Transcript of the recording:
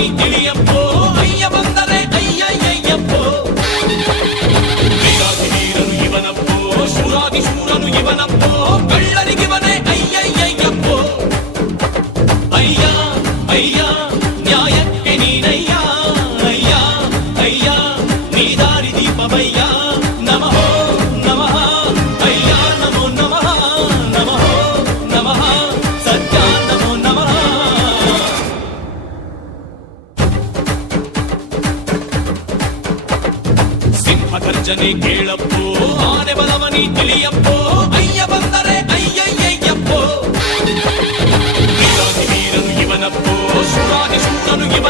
ನೀ ತಿಳಿಯಪ್ಪೋ ಅಯ್ಯ ಬಂದರೆ ಅಯ್ಯಯ್ಯಯ್ಯಪ್ಪೋ ವೀರಾದಿ ವೀರನು ಇವನಪ್ಪೋ ಶೂರಾದಿ ಶೂರನು ಇವನಪ್ಪೋ ಕಳ್ಳರಿಗಿವನೇ ಅಯ್ಯಯ್ಯಯ್ಯಪ್ಪೋ ಅಯ್ಯ ಅಯ್ಯ ನ್ಯಾಯಕ್ಕೆ ನೀನಯ್ಯ ಅಯ್ಯ ಅಯ್ಯ ನೀ ದಾರಿ ದೀಪವಯ್ಯ ನಮಃ ನಮಃ ಅಯ್ಯ ನಮೋ ನಮಃ ನಮಃ ನಮಃ ಸತ್ಯ ನಮೋ ನಮಃ ಸಿಂಹ ಗರ್ಜನೆ ಕೇಳಪ್ಪೋ ಆನೆ ಬಲವನಿ ತಿಳಿಯಪ್ಪೋ ಅಯ್ಯ ಬಂದರೆ ಅಯ್ಯಯ್ಯಯ್ಯಪ್ಪೋ ವೀರಾದಿ ವೀರನು ಇವನಪ್ಪೋ ಶೂರಾದಿ ಶೂರನು ಇವನ